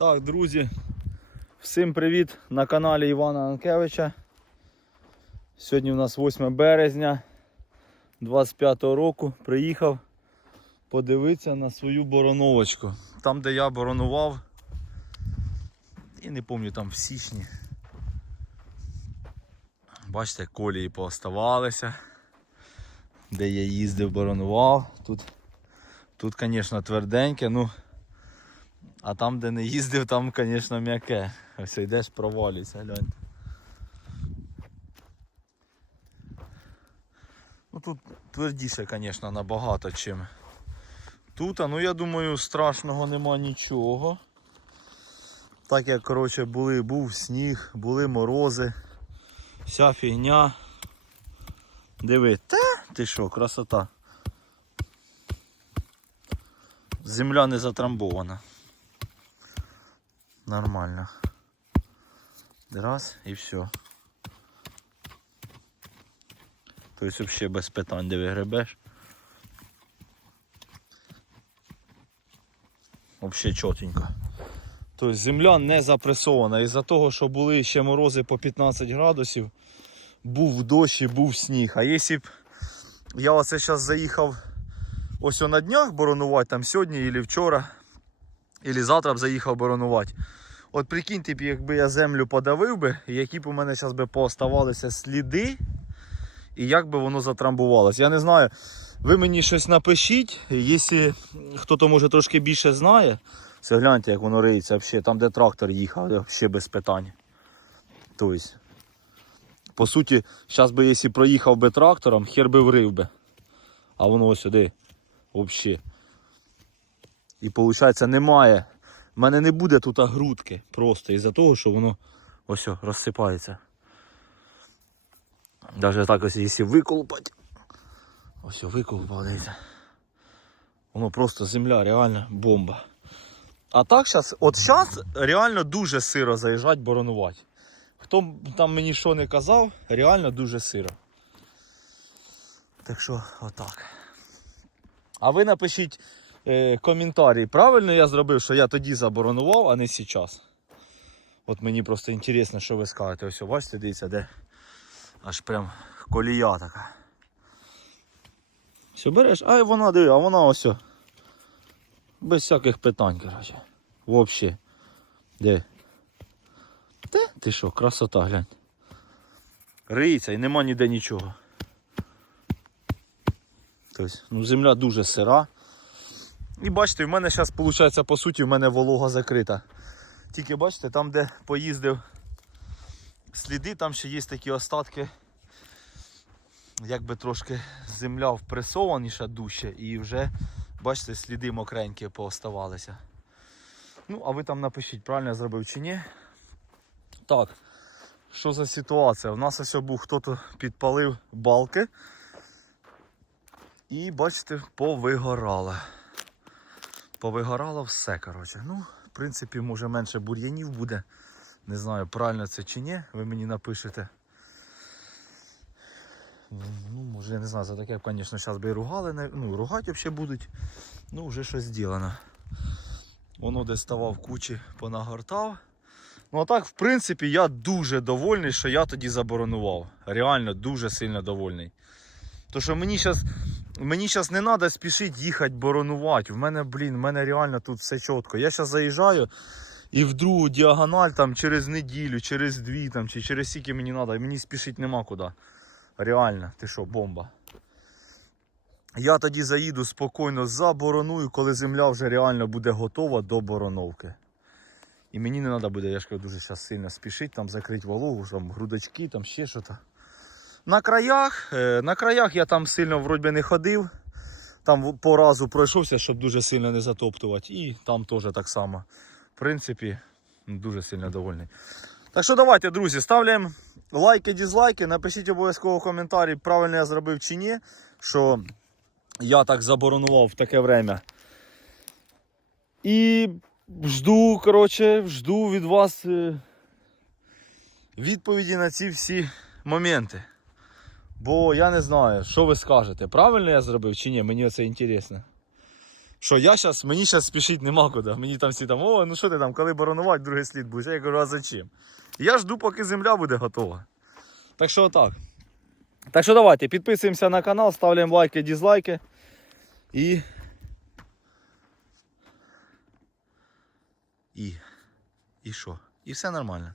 Так, друзі, всім привіт на каналі Івана Анкевича. Сьогодні у нас 8 березня 25-го року. Приїхав подивитися на свою бороновочку. Там, де я боронував, і не пам'ятаю, там в січні. Бачите, колії пооставалися. Де я їздив, боронував. Тут, тут звісно, тверденьке, ну. А там, де не їздив, там, звісно, м'яке. Ось йдеш, провалюйся, гляньте. Ну тут твердіше, звісно, набагато чим. Тут, а ну я думаю, страшного нема нічого. Так як, коротше, були, був сніг, були морози, вся фігня. Диви, та ти що, красота. Земля не затрамбована. Нормально. Раз і все. Тобто взагалі без питань, де ви гребеш. Взагалі чотенько. Тобто земля не запресована. Із-за того, що були ще морози по 15 градусів, був дощ і був сніг. А якщо б я оце зараз заїхав ось на днях боронувати, там сьогодні або вчора, або завтра б заїхав боронувати. От прикиньте б, якби я землю подавив би, які б у мене зараз би пооставалися сліди, і як би воно затрамбувалось. Я не знаю. Ви мені щось напишіть, якщо хтось може трошки більше знає. Це гляньте, як воно риється, взагалі, там де трактор їхав, взагалі без питань. Тобто, по суті, зараз би, якщо проїхав би трактором, хер би врив би. А воно сюди. Взагалі. І виходить, немає. У мене не буде тут грудки просто із-за того, що воно ось о, розсипається. Навіть так ось, якщо виколупати. Ось дивіться. Воно просто земля, реально бомба. А так зараз, от зараз реально дуже сиро заїжджати, боронувати. Хто там мені що не казав, реально дуже сиро. Так що, отак. А ви напишіть е, коментарі, правильно я зробив, що я тоді заборонував, а не зараз. От мені просто інтересно, що ви скажете. Ось, бачите, дивіться, де аж прям колія така. Все береш, а вона диви, а вона ось. Без всяких питань, коротше. Взагалі. Де? Те? Ти що, красота, глянь. Риється і нема ніде нічого. Тобто, ну, земля дуже сира. І бачите, в мене зараз, виходить, по суті, в мене волога закрита. Тільки бачите, там, де поїздив сліди, там ще є такі остатки. Якби трошки земля впресованіша дужче і вже, бачите, сліди мокренькі пооставалися. Ну, а ви там напишіть, правильно я зробив чи ні. Так, що за ситуація? У нас ось був хтось підпалив балки. І бачите, повигорало. Повигорало все, коротше. Ну, в принципі, може менше бур'янів буде. Не знаю, правильно це чи ні, ви мені напишете. Ну, може, я не знаю, за таке, звісно, зараз би і ругали, ну, ругати взагалі будуть. Ну, вже щось зроблено. Воно десь ставав кучі, понагортав. Ну а так, в принципі, я дуже довольний, що я тоді заборонував. Реально дуже сильно довольний. То що мені зараз мені не треба спішити їхати боронувати. В мене, блін, в мене реально тут все чітко. Я зараз заїжджаю і в другу діагональ там через неділю, через дві там, чи через скільки мені треба. Мені спішити нема куди. Реально, ти що, бомба. Я тоді заїду спокійно забороную, коли земля вже реально буде готова до бороновки. І мені не треба буде, я ж кажу, дуже сильно спішити, там закрити вологу, там грудочки, там ще щось. На краях, е, на краях я там сильно вроді не ходив. Там по разу пройшовся, щоб дуже сильно не затоптувати. І там теж так само. В принципі, дуже сильно довольний. Так що давайте, друзі, ставляємо лайки, дізлайки. Напишіть обов'язково коментарі, правильно я зробив чи ні. Що я так заборонував в таке время. І жду, коротше, жду від вас е, відповіді на ці всі моменти. Бо я не знаю, що ви скажете, правильно я зробив чи ні, мені це інтересно. що я зараз, мені зараз спішити нема куди. Мені там всі там, о, ну що ти там, коли боронувати, другий слід буде. Я кажу, а зачем? Я жду, поки земля буде готова. Так що отак. Так що давайте, підписуємося на канал, ставляємо лайки, дізлайки. І. І. І що? І все нормально.